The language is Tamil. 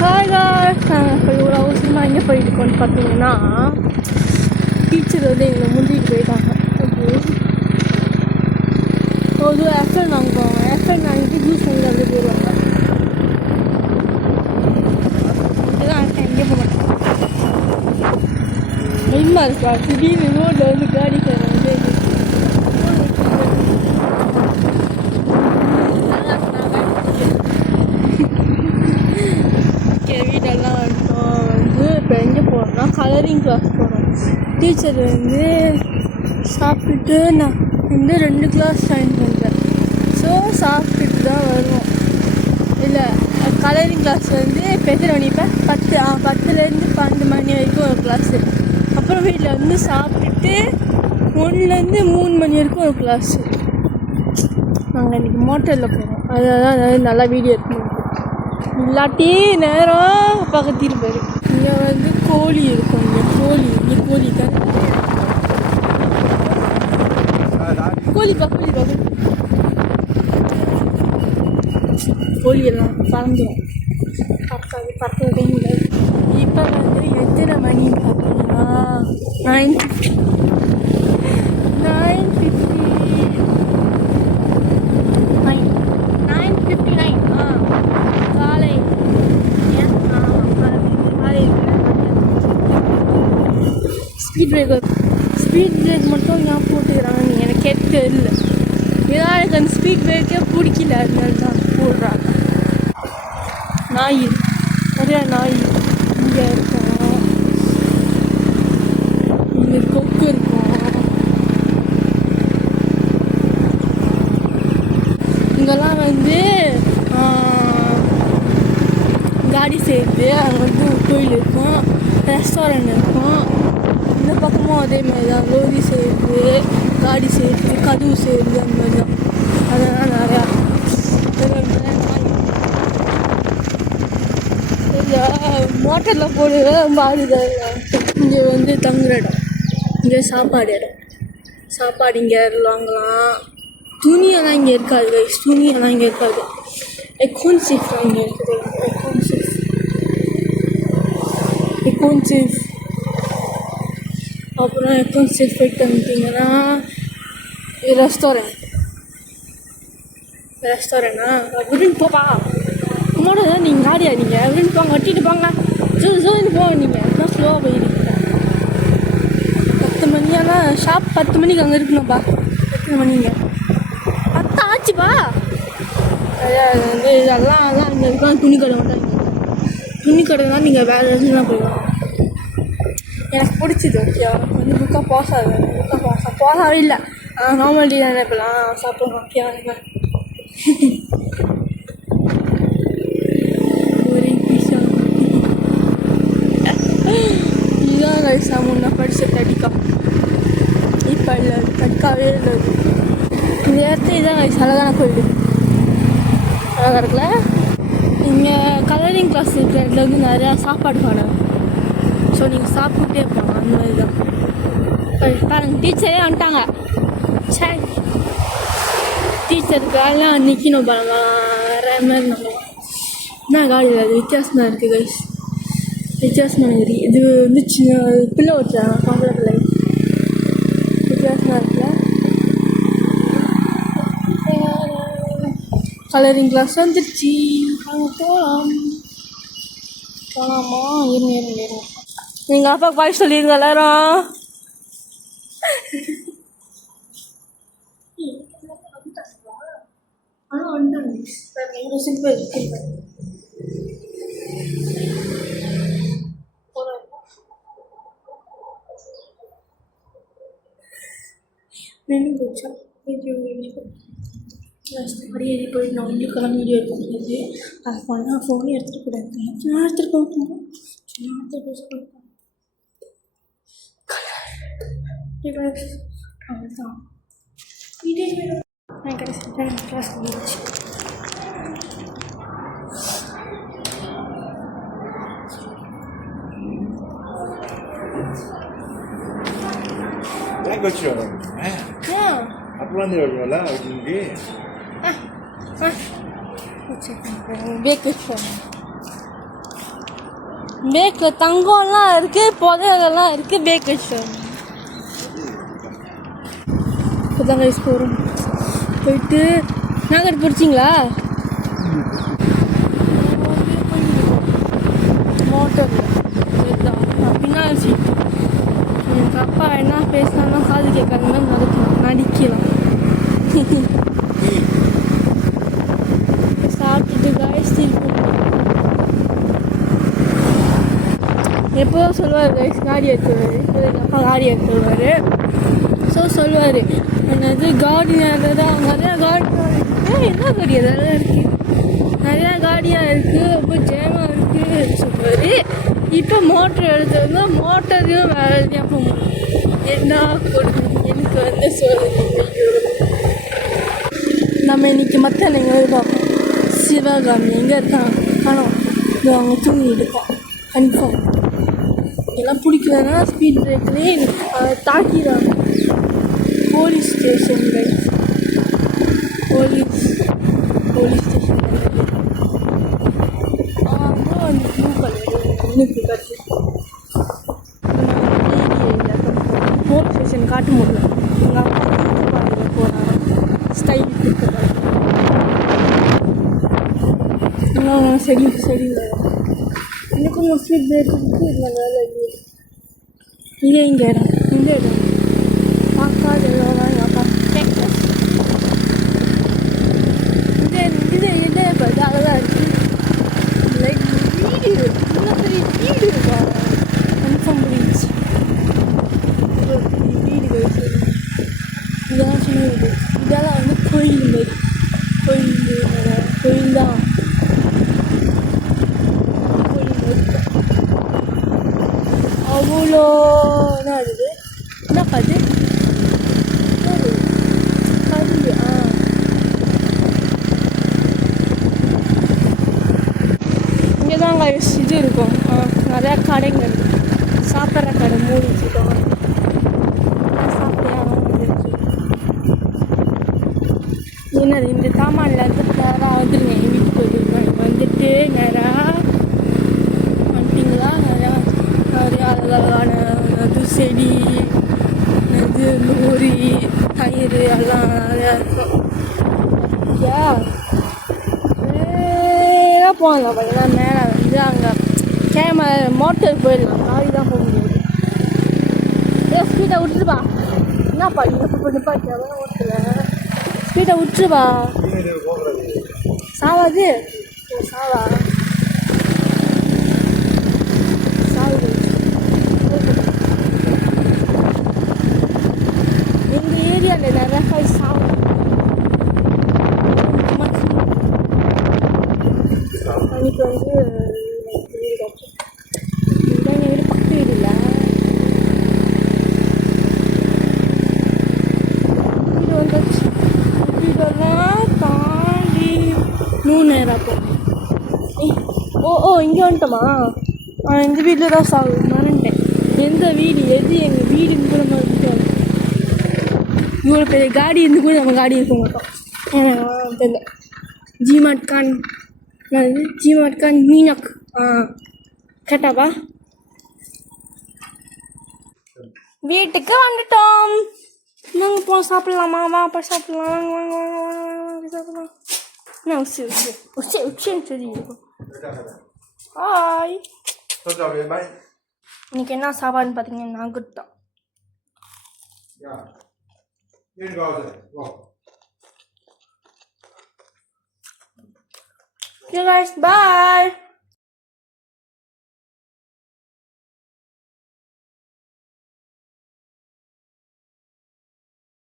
நாங்கள் இவ்வளோ அவசரமாக எங்கே போயிட்டுருக்கோன்னு பார்த்தீங்கன்னா டீச்சர் வந்து எங்களை முந்திட்டு போயிட்டாங்க. ஒரு எஃப்எல் வாங்குவாங்க, எஃப்எல் வாங்கிட்டு ஜூஸ் வாங்கி அப்படி போயிடுவாங்க. இதுதான் எங்கே போக மாட்டேன் பயமாக இருக்கா. திடீர்னு ரோட்டில் வந்து காடி வந்து வீடெல்லாம் வந்துட்டோம். வந்து இப்போ எங்கே போகிறோம்னா கலரிங் கிளாஸ் போகிறோம். டீச்சர் வந்து சாப்பிட்டுட்டு நான் வந்து 2 கிளாஸ் ஜாயின் பண்ணுறேன். ஸோ சாப்பிட்டுட்டு தான் வருவோம். இல்லை கலரிங் கிளாஸ் வந்து இப்போ எத்தனை மணி இப்போ 10லேருந்து 12 மணி வரைக்கும் ஒரு கிளாஸு. அப்புறம் வீட்டில் வந்து சாப்பிட்டுட்டு 1லேருந்து 3 மணி வரைக்கும் ஒரு கிளாஸு. நாங்கள் இன்றைக்கி மோட்டரில் போகிறோம். அதான் நல்லா வீடியோ எடுக்கணும். இல்லாட்டி நேரம் பக்கத்தில் போயிரு. இங்கே வந்து கோழி இருக்கும். இங்கே கோழி தான் கோழி எல்லாம் பறந்துடும். பறக்கவே முடியாது. இப்போ வந்து எத்தனை மணின்னு பார்த்தீங்கன்னா 9:50 காலை. ஸ்பீட் பிரேக் மட்டும் நான் போட்டுக்கிறாங்க. எனக்கே தெரியல. ஏன்னா எனக்கு அந்த ஸ்பீட் பிரேக்கே பிடிக்கல. அதனால தான் போடுறாங்க. நிறையா நாய் இங்கே இருக்கும். இங்கே கொக்கு இருக்கும். இங்கெல்லாம் வந்து காடி செய்யுது. அங்கே வந்து ஒரு கோயில் இருக்கும், ரெஸ்டாரண்ட் இருக்கும். இந்த பக்கமும் அதே மாதிரி தான் லோதி செய்யுது, காடி செய்யுது, கதவு செய்யுது. அந்த மாதிரி தான். அதெல்லாம் நிறையா மோட்டரில் போடுறது ரொம்ப ஆடுதல். இங்கே வந்து தங்குற இடம், இங்கே சாப்பாடு இங்கே வாங்கலாம். துணியெல்லாம் இங்கே இருக்காது. இங்கே இருக்காது. எக்கோன் சிஃப் இங்கே இருக்குது. எக்கோன் சிஃப் அப்புறம் எக்கோன் சிஃப் போயிட்டு வந்துட்டிங்கன்னா ரெஸ்டாரண்ட்னா அப்படின்னு போப்பா. உங்களோட தான் நீங்கள் காடியா நீங்கள் அப்படின்னு போங்க, வட்டிட்டு போங்க. ஜோன்னு போக நீங்கள் எல்லாம் ஸ்லோவாக போயிருக்கீங்க. 10 மணியானா ஷாப் 10 மணிக்கு அங்கே இருக்கணும்ப்பா. எத்தனை மணிங்க 10 ஆச்சுப்பா. வந்து இதெல்லாம் அங்கே இருக்கலாம். துணிக்கடை மட்டும் துணிக்கடை தான். நீங்கள் வேறு இடத்துலாம் போயிடுவோம். எனக்கு பிடிச்சிது. ஓகே வந்து புக்காக போசாகவே இல்லை. நார்மல் டீ தானே இப்போலாம் சாப்பிட்றோம். ஓகே ஒரே பீஸா இதுதான் கைஸ். முன்னா படித்த தடிக்கா இப்போ இல்லை. தடிக்காவே இல்லை. இந்த இடத்துல இதான் கைஸ் அழகான கோயில். அழகாக இருக்குல்ல. இங்கே கலரிங் கிளாஸ் இருக்கிற இடத்துல வந்து நிறையா சாப்பாடு கடை. ஸோ நீங்கள் சாப்பிட்டே இருப்பாங்க. அந்த மாதிரி தான் பாருங்க. டீச்சரே வந்துட்டாங்க. சரி டீச்சருக்கெல்லாம் நிற்கணும் பாருங்க. வேறு மாதிரி நம்ம என்ன காடி இல்லை. அது வித்தியாசமாக இருக்குது கைஸ். வித்தியாசமாக இருக்குது. இது வந்து சின்ன பிள்ளை வச்சாங்க. பொம்பளை பிள்ளை வித்தியாசமாக இருக்குல்ல. கலரிங் கிளாஸ் வந்துடுச்சு. அங்கே போகலாமா? இருங்க. நீங்கள் அப்பா பாய் சொல்லிடுங்க எல்லாரும். ஆனால் வந்துட்டாங்க. சிம்பிள் நின்று போச்சா வீடியோ அப்படியே போய் நான் வீடியோக்கெல்லாம் வீடியோ எடுக்க முடியாது. அது பண்ணால் ஃபோனே எடுத்துகிட்டு கூடாது. நான் எடுத்துகிட்டு போகணும். அவ்வளோதான் வீடியோ. நான் கடைசியாக கிளாஸ் முடிச்சு. அப்பலாம் வருவல அவங்களுக்கு பேக் வச்சு பேக்கில் தங்கம்லாம் இருக்குது, புதையெல்லாம் இருக்குது, பேக் வச்சுட்டு இப்போ தான் கைஸ் போகிறோம். போயிட்டு நாங்கள் பிடிச்சிங்களா மோட்டரில் பின்னால் சீட்டு. எங்கள் அப்பா என்ன பேசினாலும் காது கேட்காதுன்னா நடிக்கலாம். சாப்பிட்டுட்டு கைஸ் திருப்பி எப்போதும் சொல்லுவார் கைஸ் காடி எடுத்துருவார். இப்போ எங்கள் அப்பா காடி எடுத்துருவார். ஸோ சொல்லுவார் என்னது காடியாக தான் நிறையா காடியாக இருக்குது. என்ன காடி அதெல்லாம் இருக்குது, நிறையா காடியாக இருக்குது, அப்போ ஜேமாக இருக்குது சொல்லுவார். இப்போ மோட்ரு எடுத்தோம்னா மோட்டரையும் வேலையாக போக முடியும். என்ன கொடுக்குது எனக்கு வந்து சொல்லுங்க. நம்ம இன்னைக்கு மற்ற நீங்கள் பார்ப்போம். சிவகாமி எங்கே இருக்கான் காணோம். இது அவங்க தூங்கிட்டு இருக்கான் கன்ஃபார்ம். எல்லாம் பிடிக்கலன்னா ஸ்பீட் பிரேக்லேயே தாக்கிடுறாங்க. போலீஸ் ஸ்டேஷன் போலீஸ் ஸ்டேஷன் அப்புறம் அந்த ப்ளூ கலர் எனக்கு கட்டு போலீஸ் ஸ்டேஷன் காட்ட முடியல. எங்கள் அப்பா பாதையில் போகிறாங்க ஸ்டைல் இருக்கிறாங்க. சரி இன்னும் கொஞ்சம் ஸ்பீட் பிரேக் இருக்குது. இல்லை வேலை இல்லை. இதே இங்கே இடம் இந்த இடம் பார்க்காத எங்கள் அப்பா கேட்கல. இதே பார்த்து அழகாக இருக்குது. லைக் வீடு இன்னும் பெரிய வீடு இருக்கா கன்ஃபார்ம் புரியுது. வீடு வயசு இதெல்லாம் சின்ன வீடு. இதெல்லாம் வந்து கோயில் மாதிரி கோயில் தான். அவ்வளோ என்ன இருக்குது என்ன கது கது இங்கே தான் இது இருக்கும். நிறையா கடைங்க சாப்பிட்ற கடை மூடி வச்சுருக்கோம். சாப்பிட்டே என்னது இந்த சாமானில் இருந்து நேராக வந்துடுங்க. எங்கள் வீட்டுக்கு வந்துட்டு நேராக வந்துட்டிங்களா. நிறையா அழகான அது செடி இது லோரி டயரு எல்லாம் நிறையா இருக்கும். நேராக போகலாம். பார்த்தீங்கன்னா மேலே வந்து அங்கே கேமரா மோட்டர் போயிடலாம். காரி தான் போக முடியாது. ஸ்பீடை விட்டுருப்பா. என்னப்பா இப்போ நிப்பாட்டி அதெல்லாம் ஓட்டல. ஸ்பீடை விட்டுருப்பா. சாவாது சாவா எங்கள் ஏரியாவில் நிறைய சாவு. அன்றைக்கி வந்து எங்கள் வீடு பக்கத்து வீடு இல்லை. வீடு வந்தாச்சு. வீடெல்லாம் தாண்டி 3 நேரம் போகும். இங்கே வந்துட்டோமா. இந்த வீட்டில் தான் சாவு மறந்துட்டேன். எந்த வீடு எது எங்கள் வீடுன்னு கூட மறந்துட்டோம். இவ்வளோ பெரிய காடி இருந்து கூட நம்ம காடி இருக்க மாட்டோம். தெரியல. ஜிமாட் கான் மீனக் கேட்டாப்பா. வீட்டுக்கு வந்துட்டோம். நாங்கள் போக சாப்பிட்லாமா? வாப்பா சாப்பிட்லாம். வாங்க வாங்க வாங்க வாங்க சாப்பிட்லாம். என்ன உச்சின்னு சொல்லி இருக்கும். ஹாய். இன்னைக்கு என்ன சாப்பாடுன்னு பார்த்தீங்கன்னா குட் தான். Okay guys, bye.